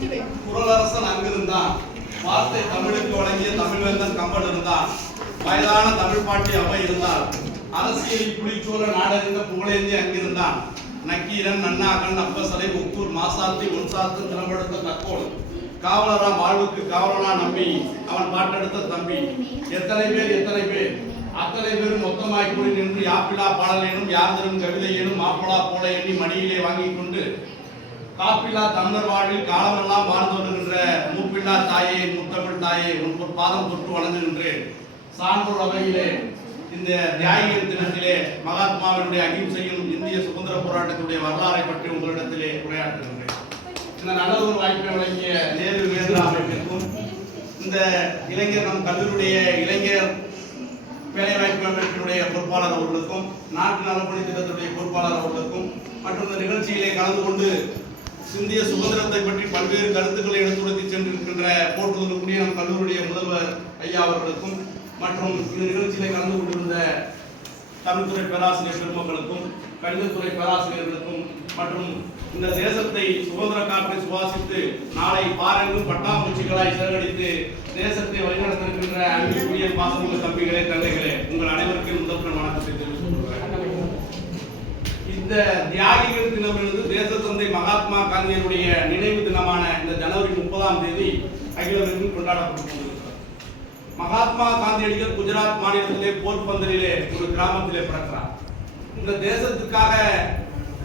குறளரசன் அங்கிருந்தான். வார்த்தை தமிழுக்கு வழங்கிய தமிழ்வேந்தன் கம்பன் இருந்தான். வயதான தமிழ் பாட்டி அவை இருந்தால். அரசியலில் புலிச்சோர நாடறிந்த புகழேந்தி அங்கிருந்தான். நக்கீரன், நன்னாகன், அப்பசலை, உக்கூர், மாசாத்தி, ஒன்சாத்து, திறம்பெடுத்த தக்கோல், காவலராம் வாழ்வுக்கு காவலனா நம்பி அவன் பாட்டெடுத்த தம்பி. எத்தனை பேர் அத்தனை பேரும் மொத்தமாய் கூடி நின்று யாப்பிலா பாடலேனும் யார்தரும் கவிதையேனும் மாப்பிளா போல எண்ணி மடியிலே வாங்கி கொண்டு காப்பிலா தமிழர் வாழ்வில் காலமெல்லாம் வாழ்ந்து வருகின்ற மூப்பில்லா தாயே, முத்தமிழ் தாயே, உன் பாதம் தொட்டு வணங்குகின்றேன். சான்றோர் அவையிலே இந்த தியாகிகள் தினத்திலே மகாத்மாவினுடைய அகிம்சையும் இந்திய சுதந்திர போராட்டத்துடைய வரலாறை பற்றி உங்களிடத்திலே உரையாற்றுகின்றேன். இந்த நல்ல ஒரு வாய்ப்பை வழங்கிய நேரு வேந்திரா அமைப்பிற்கும், இந்த இளைஞர் நம் கல்லூரியுடைய இளைஞர் வேலைவாய்ப்பு அமைப்பினுடைய பொறுப்பாளர் அவர்களுக்கும், நாட்டு நலப்பணி திட்டத்துடைய பொறுப்பாளர் அவர்களுக்கும் மற்றும் இந்த நிகழ்ச்சியிலே கலந்து கொண்டு இந்திய சுதந்திரத்தை பற்றி பல்வேறு கருத்துக்களை எடுத்துரைத்து சென்றிருக்கின்ற போட்டுதலுக்குரிய நம் கல்லூரியுடைய முதல்வர் ஐயா அவர்களுக்கும் மற்றும் இந்த நிகழ்ச்சியிலே கலந்து கொண்டிருந்த தமிழ்துறை பேராசிரியர் பெருமக்களுக்கும், கணிதத்துறை பேராசிரியர்களுக்கும் மற்றும் இந்த தேசத்தை சுதந்திர காற்றை சுவாசித்து நாளை பாரெங்கும் பட்டாம்பூச்சிகளாய் சிறகடித்து தேசத்தை வழிநடத்திருக்கின்ற அன்புக்குரிய பாசமிகு தம்பிகளே, தந்தைகளே, உங்கள் அனைவருக்கும் முதல் வணக்கத்தை தெரிவித்துக் கொள்கிறேன். இந்த தியாகிகள் தினமிருந்து தேச தந்தை மகாத்மா காந்தியினுடைய நினைவு தினமான இந்த ஜனவரி 30ஆம் தேதி அகிலமெங்கும் கொண்டாடப்பட்டு கொண்டிருக்கிறது. மகாத்மா காந்தியடிகள் குஜராத் மாநிலத்திலே போர்பந்தரிலே ஒரு கிராமத்திலே பிறக்கிறார். இந்த தேசத்துக்காக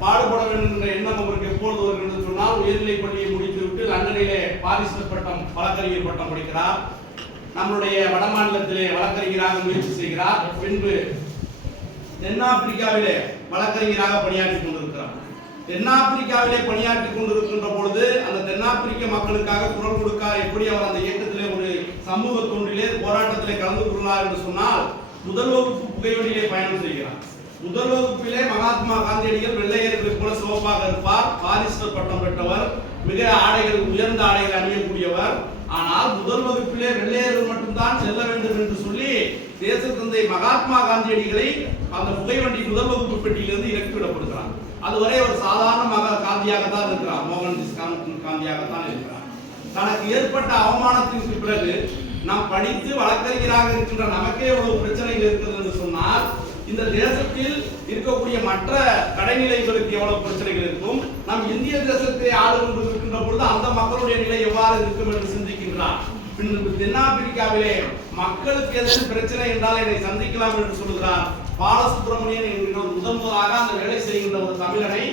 பாடுபட வேண்டும் என்ற எண்ணம் அவருக்கு எப்பொழுது வருகிறது சொன்னால், உயர்நிலை பள்ளியை முடித்துவிட்டு லண்டனிலே பாரிஸ்டர் பட்டம், வழக்கறிஞர் பட்டம் படிக்கிறார். நம்முடைய வட மாநிலத்திலே வழக்கறிஞராக முயற்சி செய்கிறார். பின்பு தென்னாப்பிரிக்காவிலே வழக்கறிஞராக பணியாற்றி கொண்டிருக்கிறார். தென்னாப்பிரிக்காவிலே பணியாற்றி கொண்டிருக்கின்ற பொழுது அந்த தென்னாப்பிரிக்க மக்களுக்காக குரல் கொடுக்கார். எப்படி அவர் அந்த இயக்கத்திலே ஒரு சமூக தொண்டிலே போராட்டத்திலே கலந்து கொள்ளார் என்று சொன்னால், முதல் வகுப்பு புகைவண்டியிலே பயணம் செய்கிறார். முதல் வகுப்பிலே மகாத்மா காந்தியடிகள் வெள்ளையர்களுக்கு கூட சிவப்பாக இருப்பார். பாரிஸ்டர் பட்டம் பெற்றவர், மிக ஆடைகள், உயர்ந்த ஆடைகள் அணியக்கூடியவர். ஆனால் முதல் வகுப்பிலே வெள்ளையர்கள் மட்டும்தான் செல்ல வேண்டும் என்று சொல்லி தேச தந்தை மகாத்மா காந்தியடிகளை அந்த புகைவண்டி முதல் வகுப்பு பெட்டியிலிருந்து இறக்கிவிடப்படுகிறார். அதுவரை ஒரு சாதாரண காந்தியாகத்தான் இருக்கிறார், மோகன்தாஸ் காந்தியாகத்தான் இருக்கிறார். தனக்கு ஏற்பட்ட அவமானத்திற்கு பிறகு நாம் படித்து வழக்கறிஞராக இருக்கின்ற நமக்கே எவ்வளவு பிரச்சனைகள் இருக்கிறது என்று சொன்னால், இந்த தேசத்தில் இருக்கக்கூடிய மற்ற கடைநிலைகளுக்கு எவ்வளவு பிரச்சனைகள் இருக்கும், நம் இந்திய தேசத்தை ஆளு கொண்டிருக்கின்ற பொழுது அந்த மக்களுடைய நிலை எவ்வாறு இருக்கும் என்று சிந்திக்கின்றார். பின்பு தென்னாப்பிரிக்காவிலே மக்களுக்கு எதிரான பிரச்சனை என்றால் என்னை சந்திக்கலாம் என்று சொல்கிறார். பாலசுப்ரமணியன் என்கிற முதலாக அந்த வேலை செய்கின்ற ஒரு தமிழனை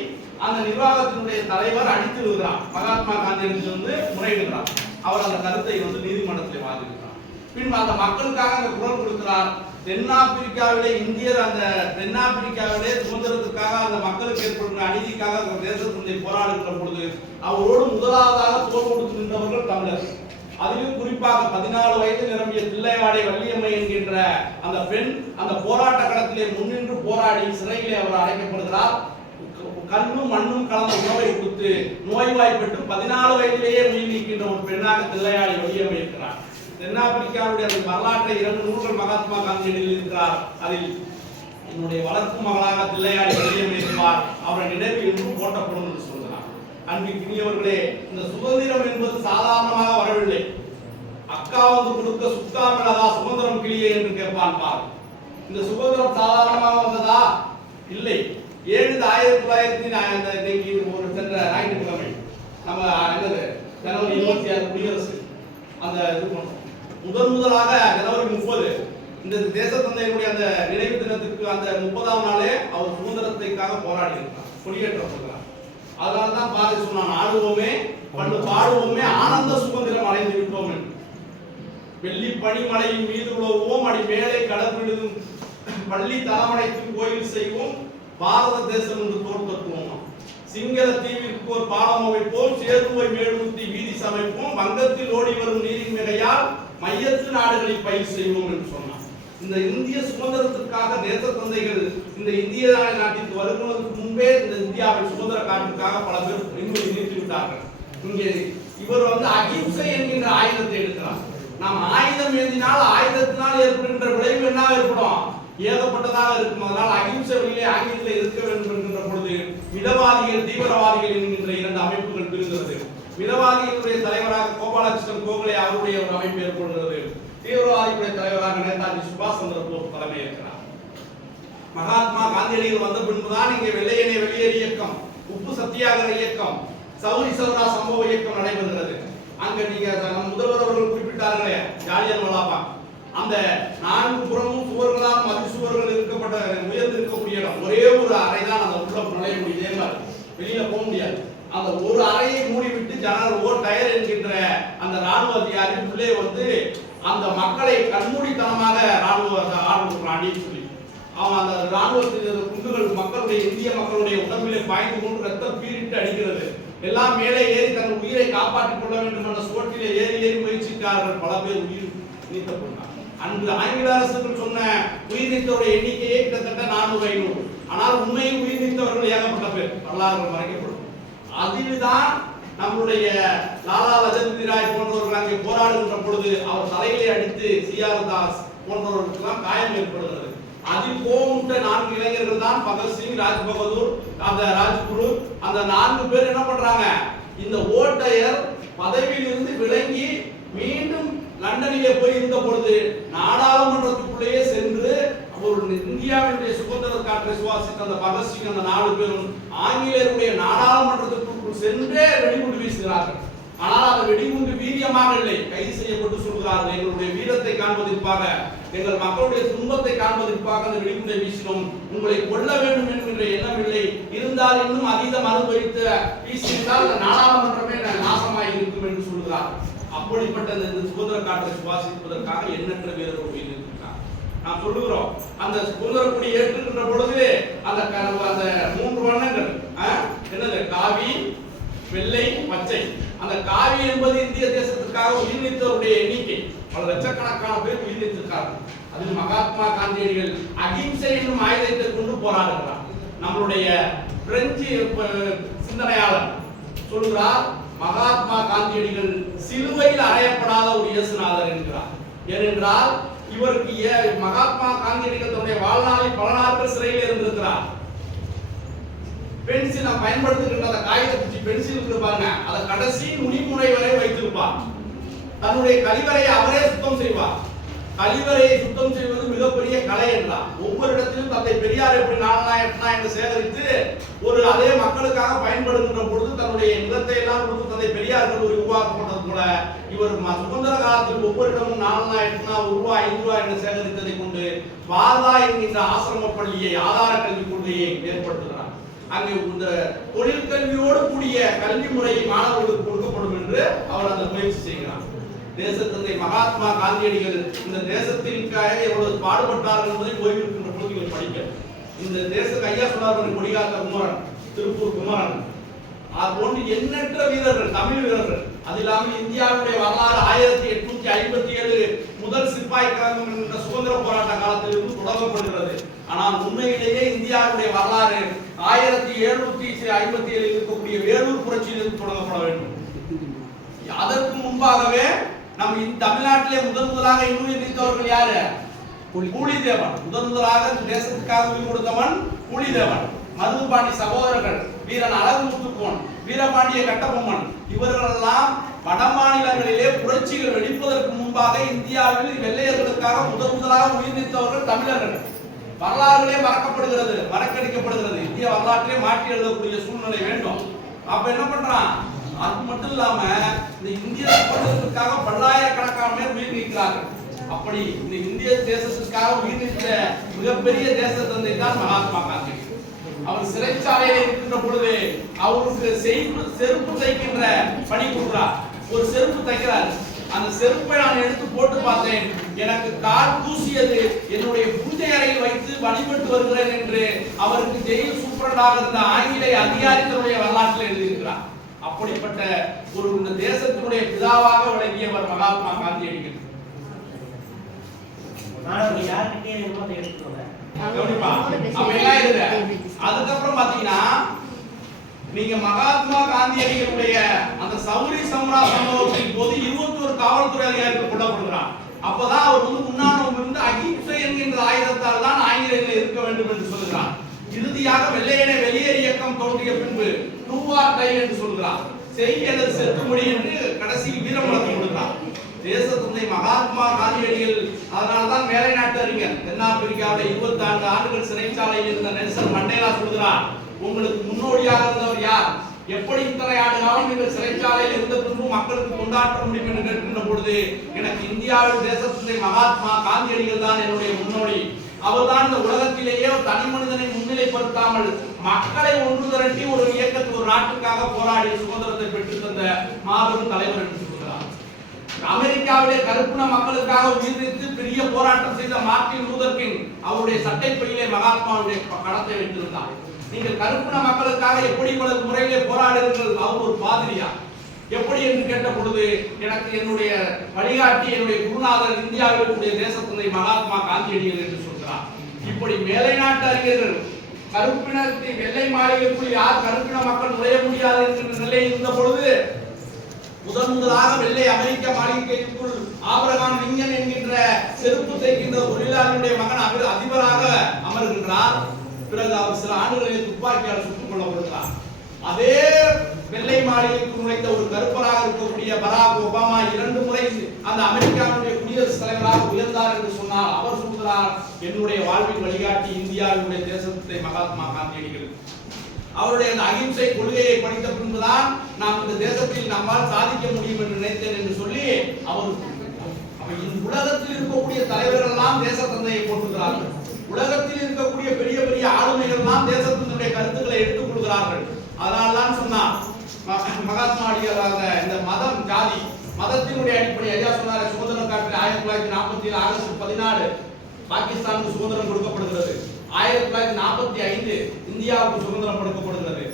அந்த நிர்வாகத்தினுடைய தலைவர் அடித்து விடுகிறார். மகாத்மா காந்தியடிகள் முறையிடுகிறார். அவர் அந்த கருத்தை நீதிமன்றத்தில் வாதிடுகிறார். பின்பு அந்த மக்களுக்காக அந்த குரல் கொடுக்கிறார். தென்னாப்பிரிக்காவிலே இந்தியர் அந்த தென்னாப்பிரிக்காவிலே சுதந்திரத்துக்காக அந்த மக்களுக்கு ஏற்படுகிற அநீதிக்காக அந்த தேசத்தை போராடுகின்ற பொழுது அவரோடு முதலாவதாக தோல் கொடுத்து நின்றவர்கள் தமிழர். அதிலும் குறிப்பாக 14 வயது நிரம்பிய தில்லைவாடை வள்ளியம்மை என்கின்ற அந்த பெண் அந்த போராட்ட களத்திலே முன்னின்று போராடி சிறையிலே அவர் அடைக்கப்படுகிறார். கண்ணும் மண்ணும் கலந்த உணவை கொடுத்து நோய்வாய்ப்பட்டு 14 வயதிலேயே உயிர் நீக்கின்ற ஒரு பெண்ணாக தில்லையாடி வள்ளியம்மை இருக்கிறார். தென்னாப்பிரிக்காவுடைய அந்த வரலாற்றை 2 நூல்கள் மகாத்மா காந்தி எழுதியிருக்கிறார். அதில் என்னுடைய வளர்ப்பு மகளாக தில்லையாடி வள்ளியம்மை இருப்பார், அவரை நினைவு என்றும் போட்டப்படும் என்று சொல்கிறார். அன்பிற்கினியவர்களே, இந்த சுதந்திரம் என்பது சாதாரணமாக வரவில்லை. அக்கா கொடுக்க சுக்கா மிளகா சுதந்திரம் கிளியே என்று கேட்பான் பார். இந்த சுதந்திரம் சாதாரணமாக வந்ததா? இல்லை. 1900 ஒரு சென்ற ஞாயிற்றுக்கிழமை நம்ம ஜனவரி 26 குடியரசு அந்த இது பண்ணோம். முதலாக ஜனவரி 30 இந்த தேச தந்தையினுடைய அந்த நினைவு தினத்துக்கு அந்த 30ஆம் நாளே அவர் சுதந்திரத்திற்காக போராடி இருக்கிறார், கொடியேற்றப்படுகிறார். அதனால்தான் பாரதி சொன்னான், ஆடுவோமே பண்டு பாடுவோமே ஆனந்த சுதந்திரம் அடைந்து விட்டோம் என்று. வெள்ளி பனிமலையின் மீது உழவுவோம், அடி மேலே கடற்பிடிதும் பள்ளி தலமடைத்து கோயில் செய்வோம், பாரத தேசம் என்று தோற்கத்துவோம். சிங்கள தீவிற்கு ஒரு பாலம் அமைப்போம், சேதுவை மேல்முத்தி வீதி சமைப்போம், வங்கத்தில் ஓடி வரும் நீரின் மிகையால் மையத்து நாடுகளில் பயிர் செய்வோம் என்று சொன்னார். இந்த இந்திய சுதந்திரத்திற்காக தேச தந்தைகள் இந்த இந்திய நாட்டிற்கு வருவதற்கு முன்பே இந்த இந்தியாவின் சுதந்திர காற்றுக்காக பல பேர் நிறுத்தி விட்டார்கள். இங்கே இவர் அகிம்சை என்கின்ற ஆயுதத்தை எடுக்கிறார். நாம் ஆயுதம் ஏந்தினால் ஆயுதத்தினால் ஏற்படுகின்ற விளைவு என்ன ஏற்படும்? ஏகப்பட்டதாக இருக்கும். அதனால் அகிம்சை வழியிலே ஆங்கிலத்தில் இருக்க வேண்டும் என்கின்ற பொழுது மிதவாதிகள், தீவிரவாதிகள் என்கின்ற 2 அமைப்புகள் பிரிந்தது. மிதவாதிகளுடைய தலைவராக கோபாலகிருஷ்ணன் கோகலே அவருடைய ஒரு அமைப்பு ஏற்படுகிறது. தீவிரவாதிகளுடைய தலைவராக நேதாஜி சுபாஷ் சந்திர போஸ் தலைமையேற்கிறார். மகாத்மா காந்தியடிகள் வந்த பின்புதான் இங்கே வெள்ளையனே வெளியேறு இயக்கம், உப்பு சத்தியாகிரக இயக்கம், சௌரி சௌரா சம்பவ இயக்கம் நடைபெறுகிறது. அங்க நீங்க நம் முதல்வர் அவர்கள் குறிப்பிட்டார்களே ஜாலியன் வாலாபாக், அந்த 4 புறமும் சுவர்களால் மதி சுவர்கள் இருக்கப்பட்ட உயர்ந்து இருக்கக்கூடிய இடம், ஒரே ஒரு அறை தான் அந்த உள்ள நுழைய முடியும், வெளியில போக முடியாது. அந்த ஒரு அறையை மூடிவிட்டு ஜெனரல் ஓ டயர் என்கின்ற அந்த ராணுவ அதிகாரி உள்ளே வந்து அந்த மக்களை கண்மூடித்தனமாக ராணுவ ஆர்டர் சொல்லி அவன் அந்த ராணுவத்தில் குண்டுகள் மக்களுடைய இந்திய மக்களுடைய உடம்பிலே பாய்ந்து கொண்டு ரத்தம் பீரிட்டு அடிக்கிறது. எல்லாம் மேலே ஏறி தன் உயிரை காப்பாற்றிக் கொள்ள வேண்டும் என்ற சுவற்றிலே ஏறி முயற்சித்தார்கள். பல பேர் உயிர் நீக்கப்பட்டார். அன்று ஆங்கில அரசுகள் சொன்ன உயிர் நீத்தவருடைய எண்ணிக்கையே கிட்டத்தட்ட 400-500. ஆனால் உண்மையில் உயிர் நீத்தவர்கள் ஏகப்பட்ட பேர், வரலாறுகள் மறைக்கப்படும். அதில்தான் நம்முடைய லாலா லஜபதி ராய் போன்றவர்கள் அங்கே போராடுகின்ற பொழுது அவர் தலையிலே அடித்து சிஆர் தாஸ் போன்றவர்களுக்கெல்லாம் காயம் ஏற்படுகிறது. அதில் கோமுட்ட 4 இளைஞர்கள் தான் பகத்சிங், ராஜ்பகதூர், அந்த ராஜ்குரு, அந்த 4 பேர் என்ன பண்றாங்க, இந்த ஓட்டையர் பதவியில் இருந்து விலகி மீண்டும் லண்டனிலே போய் இருந்த பொழுது நாடாளுமன்றத்துக்குள்ளேயே சென்று ஒரு இந்தியாவினுடைய சுதந்திர காற்றை சுவாசித்த அந்த பகத்சிங் அந்த 4 பேரும் ஆங்கிலேயருடைய நாடாளுமன்றத்திற்குள் சென்றே வெடிகுண்டு வீசுகிறார்கள். ஆனால் அந்த வெடிகுண்டு வீரியமாக இல்லை, கைது செய்யப்பட்டு சொல்கிறார்கள், எங்களுடைய வீரத்தை காண்பதற்காக, எங்கள் மக்களுடைய துன்பத்தை காண்பதற்காக அந்த வெடிகுண்டை வீசினோம், உங்களை கொல்ல வேண்டும் என்கின்ற எண்ணம் இல்லை, இருந்தால் இன்னும் அதீதம் அனுபவித்த வீசினால் அந்த நாடாளுமன்றமே நாசமாய் இருக்கும் என்று சொல்கிறார். அப்படிப்பட்ட இந்த சுதந்திர காற்றை சுவாசிப்பதற்காக எண்ணற்ற வீரர்கள் உயிரிழந்திருக்கிறார். நாம் சொல்லுகிறோம், அந்த சுதந்திர கொடி ஏற்றுகின்ற பொழுது அந்த 3 வண்ணங்கள் என்னது, காவி, வெள்ளை, பச்சை. அந்த காவி என்பது இந்திய தேசத்திற்காக உயிர் நீத்தவருடைய எண்ணிக்கை, பல லட்சக்கணக்கான பேர் உயிர் நீத்திருக்கார்கள். அதில் மகாத்மா காந்தியடிகள் அகிம்சை என்னும் ஆயுதத்தை கொண்டு போராடுகிறார். நம்மளுடைய பிரெஞ்சு சிந்தனையாளர் சொல்கிறார், மகாத்மா காந்தியடிகள் சிலுவையில் அறையப்படாத ஒரு இயேசுநாதர் என்கிறார். ஏனென்றால் இவருக்கு மகாத்மா காந்தியடிகள் தன்னுடைய வாழ்நாளில் பல நாட்கள் சிறையில் இருந்திருக்கிறார். பென்சில் நாம் பயன்படுத்துகின்ற அந்த காகித குச்சி பென்சில் இருக்கு பாருங்க, அதை கடைசி நுனிமுனை வரை வைத்திருப்பார். தன்னுடைய கழிவறையை அவரே சுத்தம் செய்வார். கழிவறையை சுத்தம் செய்வது மிகப்பெரிய கலை என்றார். ஒவ்வொரு இடத்திலும் தந்தை பெரியார் எப்படி நாளனா என்று சேகரித்து ஒரு அதே மக்களுக்காக பயன்படுகின்ற பொழுது தன்னுடைய நிலத்தை எல்லாம் கொடுத்து தந்தை பெரியார்கள் ஒரு உருவாக்கப்பட்டது போல இவர் சுதந்திர காலத்தில் ஒவ்வொரு இடமும் நாளனா ரூபாய் 5 ரூபாய் என்று சேகரித்ததை கொண்டு வார்தா என்கின்ற ஆசிரம பள்ளியை ஆதார கல்வி கொள்கையை ஏற்படுத்துகிறார். அங்கே இந்த தொழிற்கல்வியோடு கூடிய கல்வி முறை மாணவர்களுக்கு கொடுக்கப்படும் என்று அவர் அந்த முயற்சி செய்கிறார். தேசத்தந்தை மகாத்மா காந்தியடிகள் இந்த தேசத்திற்காக எவ்வளவு பாடுபட்டார்கள் என்பதை ஓய்விருக்கின்ற பொழுதுகள் படிக்க, இந்த தேச ஐயா சொன்னார்கள், கொடிகாத்த குமரன், திருப்பூர் குமரன், அது போன்று எண்ணற்ற வீரர்கள், தமிழ் வீரர்கள். அது இல்லாமல் இந்தியாவுடைய வரலாறு 1857 முதல் சிப்பாய் கழகம் என்ற சுதந்திர போராட்ட காலத்திலிருந்து தொடங்கப்படுகிறது. ஆனால் உண்மையிலேயே இந்தியாவுடைய வரலாறு 1757 இருக்கக்கூடிய வேலூர் புரட்சியிலிருந்து தொடங்கப்பட வேண்டும். அதற்கு முன்பாகவே நம் தமிழ்நாட்டிலே முதலாக இன்னுயிர் நீத்தவர்கள் யாரு? பூலிதேவன். முதலாக தேசத்துக்காக உயிர் கொடுத்தவன் பூலிதேவன். மருதுபாண்டி சகோதரர்கள், வீரன் அழகுமுத்துக்கோன், வீரபாண்டிய கட்டபொம்மன், இவர்களெல்லாம் வட மாநிலங்களிலே புரட்சிகள் வெடிப்பதற்கு முன்பாக இந்தியாவில் வெள்ளையர்களுக்காக முதலாக உயிர் நீத்தவர்கள் தமிழர்கள். வரலாறுகளே மறக்கப்படுகிறது, மறக்கடிக்கப்படுகிறது. இந்திய வரலாற்றிலே மாற்றி எழுதக்கூடிய சூழ்நிலை வேண்டும். அப்ப என்ன பண்றான்? அது மட்டும் இல்லாம இந்த இந்திய சுதந்திரத்திற்காக பல்லாயிரக்கணக்கான பேர் உயிர் நீக்கிறார்கள். அப்படி இந்த இந்திய தேசத்திற்காக உயிர் நீத்த மிகப்பெரிய தேச தந்தை தான் மகாத்மா காந்தி. அவர் சிறைச்சாலையில் இருக்கின்ற பொழுது அவருக்கு செருப்பு தைக்கின்ற பணி கொடுக்கிறார். ஒரு செருப்பு தைக்கிறார். அந்த செருப்பை நான் எடுத்து போட்டு பார்த்தேன், எனக்கு கால் தூசியது, என்னுடைய பூஜை அறையில் வைத்து வழிபட்டு வருகிறேன் என்று அவருக்கு ஜெயில் சூப்பரண்டாக இருந்த ஆங்கிலேய அதிகாரிகளுடைய வரலாற்றில் எழுதியிருக்கிறார். அப்படிப்பட்ட ஒரு இந்த தேசத்தினுடைய பிதாவாக விளங்கியவர் மகாத்மா காந்தியடிகள். அதுக்கப்புறம் பாத்தீங்கன்னா நீங்க மகாத்மா காந்தியடிகளுடைய அந்த சௌரி சம்ரா சம்பவத்தின் போது 21 காவல்துறை அதிகாரிகள் கொல்லப்படுகிறார். அப்பதான் அவர் முன்னாள் இருந்து அகிம்சை என்கின்ற ஆயுதத்தால் தான் ஆங்கிலேயர்கள் இருக்க வேண்டும் என்று சொல்கிறார். இறுதியாக வெள்ளையனே வெளியேறு இயக்கம் தோன்றிய பின்பு டூ ஆர் டை என்று சொல்கிறார். செய் அல்லது செத்து முடி என்று கடைசியில் வீரமுழக்கம் கொடுக்கிறார். தேசத்தந்தை மகாத்மா காந்தியடிகள் அதனால்தான் மேலை நாட்டு அறிஞர் தென்னாப்பிரிக்காவுடைய 24 ஆண்டுகள் சிறைச்சாலையில் இருந்த நெல்சன் மண்டேலா சொல்கிறார், உங்களுக்கு முன்னோடியாக இருந்தவர் யார்? எப்படி இத்தனை ஆண்டு காலம் நீங்கள் சிறைச்சாலையில் இருந்த பின்பு மக்களுக்கு கொண்டாற்ற முடியும் என்று கேட்கின்ற பொழுது, எனக்கு இந்தியாவில் தேசத்தந்தை மகாத்மா காந்தியடிகள் தான் என்னுடைய முன்னோடி. அவர்தான் இந்த உலகத்திலேயே தனி மனிதனை முன்னிலைப்படுத்தாமல் மக்களை ஒன்று திரட்டி ஒரு இயக்கத்தில் ஒரு நாட்டுக்காக போராடி சுதந்திரத்தை பெற்றுத் தந்த மாபெரும் தலைவர் என்று சொல்கிறார். அமெரிக்காவிலே கருப்பின மக்களுக்காக உயிரிழந்து பெரிய போராட்டம் செய்த மார்ட்டின் லூதர் கிங் அவருடைய சட்டைப்பையிலே மகாத்மாவுடைய படத்தை வைத்திருந்தார். நீங்கள் கருப்பின மக்களுக்காக எப்படி இவ்வளவு முறையிலே போராடுகிறீர்கள்? அவர் ஒரு பாதிரியா எப்படி என்று கேட்ட பொழுது, எனக்கு என்னுடைய வழிகாட்டி என்னுடைய குருநாதர் இந்தியாவில் இருக்கக்கூடிய தேசத்தந்தை மகாத்மா காந்தியடிகள் என்று சொல்கிறார். இப்படி மேலை நாட்டு அறிஞர்கள் கருப்பினத்தை வெள்ளை மாளிகைக்குள் யார் கருப்பின மக்கள் நுழைய முடியாது என்கின்ற நிலை இருந்த பொழுது, முதலாக வெள்ளை அமெரிக்க மாளிகைக்குள் ஆபிரகாம் லிங்கன் என்கின்ற செருப்பு தைக்கின்ற தொழிலாளருடைய மகன் அதிபராக அமர்கின்றார். பிறகு அவர் சில ஆண்டுகளில் துப்பாக்கியால் சுட்டுக் கொல்லப்படுகிறார். அதே வெள்ளை மாளிகைக்கு நுழைந்த ஒரு கருப்பராக இருக்கக்கூடிய பராக் ஒபாமா 2 முறை அந்த அமெரிக்காவுடைய குடியரசுத் தலைவராக உயர்ந்தார் என்று சொன்னார். அவர் சொல்கிறார், என்னுடைய வாழ்வின் வழிகாட்டி இந்தியாவுடைய தேசத்தை மகாத்மா காந்தியடிகள். அவருடைய அந்த அகிம்சை கொள்கையை படித்த பின்புதான் நாம் இந்த தேசத்தில் நம்மால் சாதிக்க முடியும் என்று நினைத்தேன் என்று சொல்லி அவர் உலகத்தில் இருக்கக்கூடிய தலைவர்கள் எல்லாம் தேசத்தந்தையை போட்டுகிறார்கள். உலகத்தில் இருக்கக்கூடிய பெரிய பெரிய ஆளுமைகள் எல்லாம் தேசத்தினுடைய கருத்துக்களை எடுத்துக் கொள்கிறார்கள். அதனால்தான் சொன்னார் மகாத்மா அடிகளார், இந்த மதம் ஜாதி மதத்தினுடைய அடிப்படை ஐயா சொன்னார். சுதந்திரம் காட்டில் 1947 ஆகஸ்ட் 14 பாகிஸ்தானுக்கு சுதந்திரம் கொடுக்கப்படுகிறது. 1945 இந்தியாவுக்கு சுதந்திரம் கொடுக்கப்படுகிறது.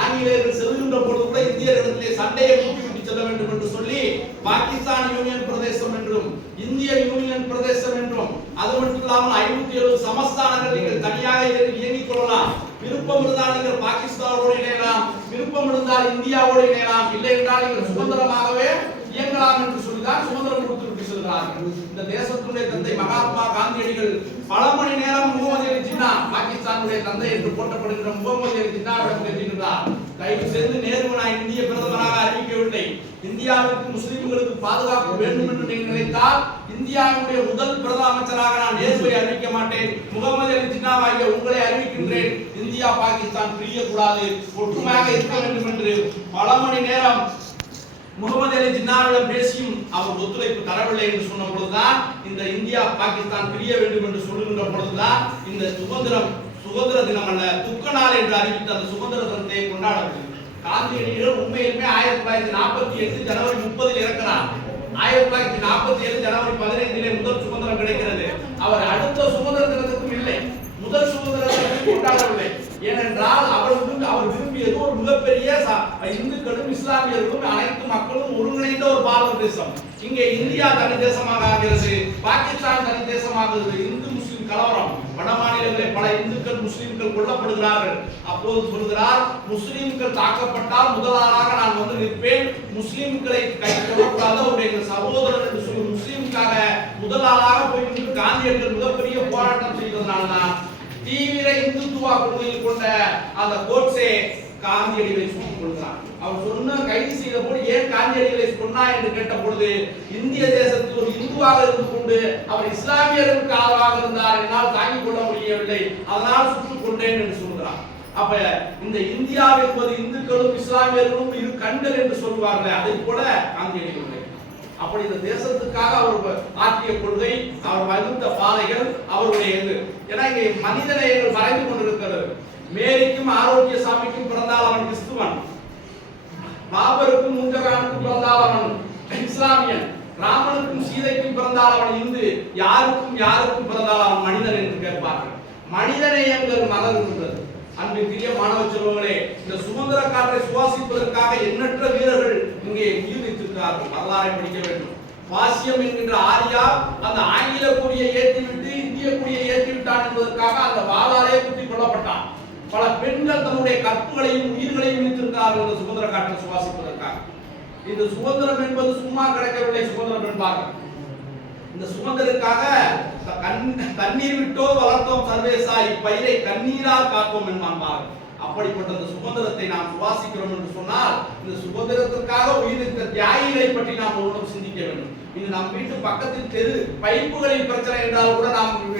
ஆங்கிலேயர்கள் செல்கின்ற பொழுது கூட இந்தியர்களிடத்திலே சண்டையை மூட்டிவிட்டு செல்ல வேண்டும் என்று சொல்லி பாகிஸ்தான் யூனியன் பிரதேசம் என்றும் இந்திய யூனியன் பிரதேசம் என்றும், அது மட்டும் இல்லாமல் 570 சமஸ்தானங்கள் நீங்கள் தனியாக இயங்கிக் கொள்ளலாம். விருப்பம் இருந்தால் நீங்கள் பாகிஸ்தானோடு இணையலாம், விருப்பம் இருந்தால் இந்தியாவோடு இணையலாம், இல்லை என்றால் நீங்கள் சுதந்திரமாகவே இயங்கலாம் என்று சொல்லிதான் சுதந்திரம் கொடுத்து செல்கிறார்கள். இந்த தேசத்துடைய தந்தை மகாத்மா காந்தியடிகள் பல மணி நேரம் முகமது அலி ஜின்னா, பாகிஸ்தானுடைய தந்தை என்று போற்றப்படுகின்ற முகமது அலி ஜின்னாவிடம் கேட்கிறார், தயவு செய்து நேருவை நான் இந்திய பிரதமராக அறிவிக்கவில்லை. இந்தியாவிற்கு முஸ்லிம்களுக்கு பாதுகாப்பு வேண்டும் என்று நீங்கள் நினைத்தால் இந்தியாவுடைய முதல் பிரதம அமைச்சராக நான் நேருவை அறிவிக்க மாட்டேன், முகமது அலி ஜின்னாவாகிய உங்களை அறிவிக்கின்றேன். இந்தியா பாகிஸ்தான் பிரியக்கூடாது, ஒற்றுமையாக இருக்க வேண்டும் என்று பல மணி நேரம் முகமது அலி ஜின்னாவிடம் பேசியும் அவர் ஒத்துழைப்பு தரவில்லை என்று சொன்ன பொழுதுதான் இந்த இந்தியா பாகிஸ்தான் பிரிய வேண்டும் என்று சொல்லுகின்ற பொழுதுதான் இந்த சுதந்திர தினம் அல்ல துக்க நாள் என்று அறிவித்த அந்த சுதந்திர தினத்தை கொண்டாடப்படுகிறது. காந்தியடிகள் உண்மையிலுமே 1948 ஜனவரி 30 இறக்கிறார். 1947 ஜனவரி 15 முதல் சுதந்திரம் கிடைக்கிறது. அவர் அடுத்த சுதந்திர தினத்துக்கும் இல்லை, முதல் சுதந்திர தினத்தை கொண்டாடவில்லை. ஏனென்றால் அவர் விரும்பியது ஒரு மிகப்பெரிய இந்துக்களும் இஸ்லாமியர்களும் அனைத்து மக்களும் ஒருங்கிணைந்த ஒரு பாரத தேசம். இங்கே இந்தியா தனி தேசமாக ஆகிறது, பாகிஸ்தான் தனி தேசமாகிறது. இந்து முஸ்லிம் கலவரம், வட மாநிலங்களில் பல இந்துக்கள் முஸ்லிம்கள் கொல்லப்படுகிறார்கள். அப்போது சொல்கிறார், முஸ்லிம்கள் தாக்கப்பட்டால் முதலாளாக நான் வந்து நிற்பேன், முஸ்லிம்களை கை கொள்ளக்கூடாது, அவருடைய சகோதரர் என்று சொல்லி முஸ்லிம்காக முதலாளாக போய் காந்தியடிகள் மிகப்பெரிய போராட்டம் செய்வதனால்தான் தீவிர இந்துத்துவ கொள்கையில் கொண்ட அந்த கோட்சே காந்தியடிகளை சுட்டுக் கொள்கிறார். அவர் சொன்ன கைது செய்த போது ஏன் காந்தியடிகளை சொன்னா என்று கேட்ட பொழுது, இந்திய தேசத்தில் ஒரு இந்துவாக இருந்து கொண்டு அவர் இஸ்லாமியர்களுக்கு ஆதரவாக இருந்தார், என்னால் தாங்கிக் கொள்ள முடியவில்லை, அதனால் சுட்டுக் கொண்டேன் என்று சொல்கிறார். அப்ப இந்த இந்தியா என்பது இந்துக்களும் இஸ்லாமியர்களும் இரு கண்கள் என்று சொல்வார்கள், அதை போல காந்தியடிகள் அப்படி இந்த தேசத்துக்காக அவர் ஆற்றிய கொள்கை, அவர் வகுத்த பாதைகள், அவருடைய இது. ஏன்னா இங்கே மனிதநேயங்கள் மறைந்து கொண்டிருக்கிறது. மேரிக்கும் ஆரோக்கியசாமிக்கும் பிறந்தால் அவன் கிறிஸ்துவன், பாபருக்கும் நூர்ஜஹானுக்கும் பிறந்தால் அவன் இஸ்லாமியன், ராமனுக்கும் சீதைக்கும் பிறந்தால் அவன் இந்து, யாருக்கும் பிறந்தால் அவன் மனிதன் என்று கேட்பார்கள். மனிதநேயங்கள் மலர்கின்றது. அன்பிற்குரிய மாணவ செல்வங்களே, இந்த சுதந்திர காற்றை சுவாசிப்பதற்காக எண்ணற்ற வீரர்கள் இங்கே உயிர் நீத்திருக்கிறார்கள். வரலாறை படிக்க வேண்டும். வாசியம் என்கின்ற ஆரியா அந்த ஆங்கில கொடியை ஏற்றிவிட்டு இந்திய கொடியை ஏற்றிவிட்டான் என்பதற்காக அந்த வாளாலே குத்திக் கொல்லப்பட்டான். பல பெண்கள் தன்னுடைய கற்புகளையும் உயிர்களையும் நீத்திருக்கிறார்கள் இந்த சுதந்திர காற்றை சுவாசிப்பதற்காக. இந்த சுதந்திரம் என்பது சும்மா கிடைக்கவில்லை. சுதந்திரம் என்பார்கள் இந்த சுதந்திரத்துக்காக தண்ணீர் விட்டோ வளர்த்தோம் சர்வேசா, இப்பயிரை கண்ணீரால் காப்போம் என்பார்கள். அப்ப அப்படிப்பட்ட அந்த சுதந்திரத்தை நாம் சுவாசிக்கிறோம் என்று சொன்னால் இந்த சுதந்திரத்திற்காக உயிரிழந்த தியாகிகளை பற்றி நாம் ஒன்றும் சிந்திக்க வேண்டும். இது நம் வீட்டு பக்கத்தில் தெரு பைப்புகளின் பிரச்சனை என்றால் கூட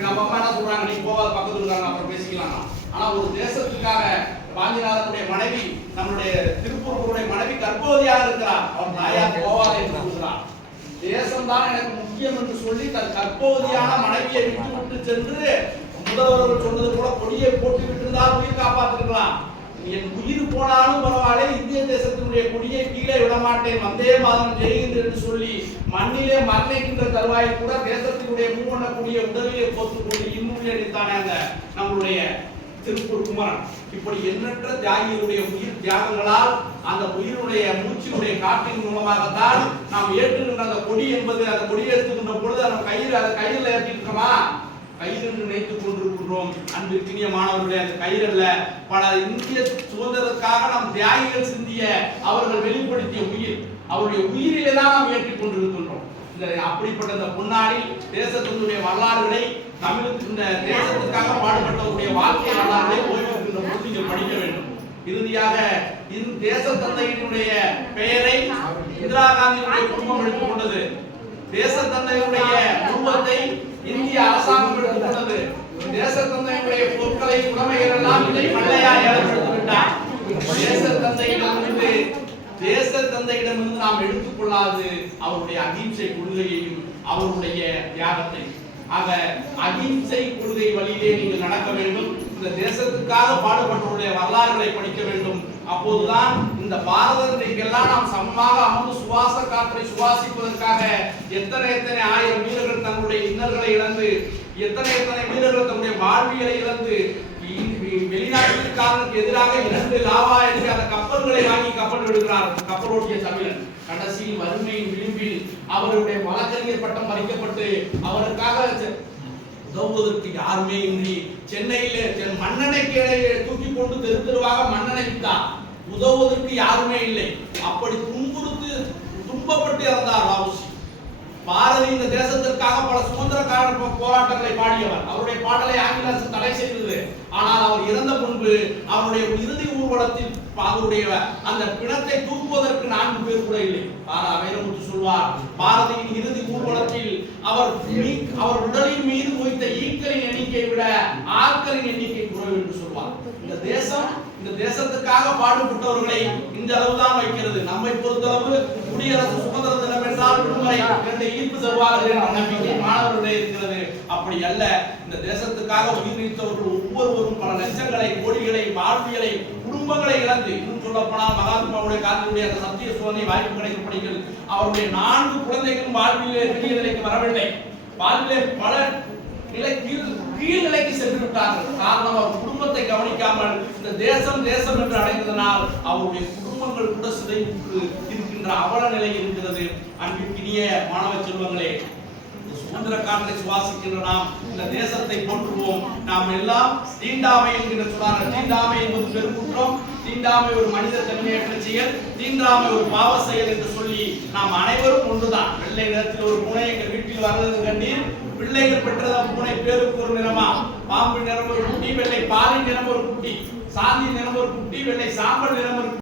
நம்ம அம்மா என்ன சொல்றாங்க, நீ போகாத பக்கத்தில் இருக்காங்க அப்புறம் பேசிக்கலாம். ஆனா ஒரு தேசத்துக்காக வாஞ்சிநாதனுடைய மனைவி, நம்முடைய திருப்பூருடைய மனைவி கர்ப்பவதியாக இருக்கிறார், அவர் தாயார் போவாத என்று சொல்கிறார். தேசம்தான் எனக்கு முக்கியம் என்று சொல்லி தன் கர்ப்பவதியான மனைவியை விட்டு சென்று முதல்வர்கள் சொன்னது போல கொடியை போட்டு விட்டிருந்தால் உயிர் காப்பாற்றிருக்கலாம். என் உயிர் போனாலும் பரவாயில்ல, இந்திய தேசத்தினுடைய கொடியை கீழே விடமாட்டேன், வந்தே மாதம் ஜெயிக்கின்ற என்று சொல்லி மண்ணிலே மரணிக்கின்ற தருவாயில் கூட தேசத்தினுடைய மூவண்ண கொடியை உதவியை போட்டுக் கொண்டு இன்னும் அடித்தானாங்க நம்மளுடைய திருப்பூர் குமரன். இப்படி எண்ணற்ற தியாகிகளுடைய உயிர் தியாகங்களால் அந்த உயிருடைய மூச்சினுடைய காற்றின் மூலமாகத்தான் நாம் ஏற்றுகின்ற அந்த கொடி என்பது, அந்த கொடியை எடுத்துக்கின்ற பொழுது அந்த கயிறுல ஏற்றிருக்கோமா, கயிறு நினைத்துக் கொண்டிருக்கின்றோம். அன்பிற்கினிய மாணவர்களே, அந்த கயிறல்ல, பல இந்திய சுதந்திரத்துக்காக நம் தியாகிகள் சிந்திய அவர்கள் வெளிப்படுத்திய உயிர், அவருடைய உயிரிலே தான் நாம் ஏற்றிக் கொண்டிருக்கின்றோம். அப்படிப்பட்ட இந்த பொன்னாடி தேசத்தினுடைய வரலாறுகளை, தமிழுக்கு இந்த தேசத்துக்காக பாடுபட்டவருடைய வாழ்க்கை வரலாறுகளை ஓய்வெடுக்கின்ற பொழுது நீங்கள் படிக்க வேண்டும். இறுதியாக இந்த தேச தந்தையினுடைய பெயரை இந்திரா காந்தியினுடைய குடும்பம் எடுத்துக்கொண்டது. தேச தந்தையுடைய உருவத்தை இந்திய அரசாங்கம் எடுத்துக்கொண்டது. தேச தந்தையுடைய பொருட்களை உடைமைகள் எல்லாம் இதை மல்லையார் ஏற்படுத்தி விட்டார். தேச தந்தையிடமிருந்து நாம் எடுத்துக்கொள்ளாது அவருடைய அகிம்சை கொள்கையையும் அவருடைய தியாகத்தை. ஆக அகிம்சை கொள்கை வழியிலே நீங்கள் நடக்க வேண்டும். இந்த தேசத்துக்காக பாடுபட்டவருடைய வரலாறுகளை படிக்க வேண்டும். அப்போதுதான் இந்த பாரதத்திற்கெல்லாம் நாம் சமமாக அமர்ந்து சுவாச காற்றை சுவாசிப்பதற்காக எத்தனை ஆயிரம் வீரர்கள் தங்களுடைய இன்னல்களை இழந்து, எத்தனை வீரர்கள் தங்களுடைய வாழ்வியலை இழந்து, வெளிநாட்டுக்காரனுக்கு எதிராக 2 லாவா என்று அந்த கப்பல்களை வாங்கி கப்பல் விடுகிறார் கப்பலோட்டிய தமிழன். கடைசியில் வறுமையின் விளிம்பில் அவருடைய வழக்கறிஞர் பட்டம் மறைக்கப்பட்டு அவருக்காக உதவுவதற்கு யாருமே இன்றி சென்னையிலே மண்ணெண்ணை கேளையை தூக்கி கொண்டு தெரு தெருவாக மண்ணெண்ணை விட்டார். உதவுவதற்கு யாருமே இல்லை. அப்படி துன்பப்பட்டு இறந்தார் ராவுசி. பாரதி இந்த தேசத்திற்காக பல சுதந்திர போராட்டங்களை பாடியவர். அவருடைய பாடலை ஆங்கில அரசு தடை செய்தது. ஆனால் அவர் இறந்த முன்பு அவருடைய இறுதி ஊர்வலத்தில் அவருடைய அந்த பிணத்தை தூக்குவதற்கு 4 பேர் கூட இல்லை. வைரமுத்து சொல்வார், பாரதியின் இறுதி ஊர்வலத்தில் அவர் உடலின் மீது வைத்த ஈக்களின் எண்ணிக்கை விட ஆட்களின் எண்ணிக்கை குறைவு என்று சொல்வார். இந்த தேசத்துக்காக பாடுபட்டவர்களை இந்த அளவுதான் வைக்கிறது. நம்மை பொறுத்தளவு குடியரசு சுதந்திர தினம் என்றால் விடுமுறை 2 ஈர்ப்பு தருவார்கள் என்ற நம்பிக்கை மாணவர்களே இருக்கிறது. அப்படி அல்ல. இந்த தேசத்துக்காக உயிர் நீத்தவர்கள் ஒவ்வொருவரும் பல லட்சங்களை, கோடிகளை, வாழ்வியலை, குடும்பங்களை இழந்து, இன்னும் சொல்லப்போனால் மகாத்மாவுடைய காந்தியுடைய அந்த சத்திய சோதனை வாய்ப்பு கிடைக்கப்படிகள் அவருடைய 4 குழந்தைகளும் வாழ்விலே பெரிய நிலைக்கு வரவில்லை. வாழ்விலே பல கீழ்நிலைக்கு சென்று விட்டார்கள். காரணம், அவர் குடும்பத்தை கவனிக்காமல் இந்த தேசம் என்று அடைந்ததனால் அவருடைய குடும்பங்கள் கூட சிதைவுற்று இருக்கின்ற அவல நிலை இருக்கிறது. அன்பிற்கினிய மாணவ செல்வங்களே, சுதந்திர காற்றை சுவாசிக்கின்ற நாம் இந்த தேசத்தை போற்றுவோம். நாம் எல்லாம் தீண்டாமை என்கிற சொன்னார்கள். தீண்டாமை என்பது பெருங்குற்றம், தீண்டாமை ஒரு மனித தன்மையற்ற செயல், தீண்டாமை ஒரு பாவ செயல் என்று சொல்லி நாம் அனைவரும் ஒன்றுதான். வெள்ளை நிறத்தில் ஒரு பூனை எங்கள் வீட்டில் வர்றது கண்டீர், பிள்ளைகள் பெற்றதா பூனை பேருக்கு ஒரு நிறமா, பாம்பு நிறம் ஒரு குட்டி, வெள்ளை பாலின் நிறம் ஒரு குட்டி, சாந்தி நிறம் ஒரு குட்டி, வெள்ளை சாம்பல் நிறம் ஒரு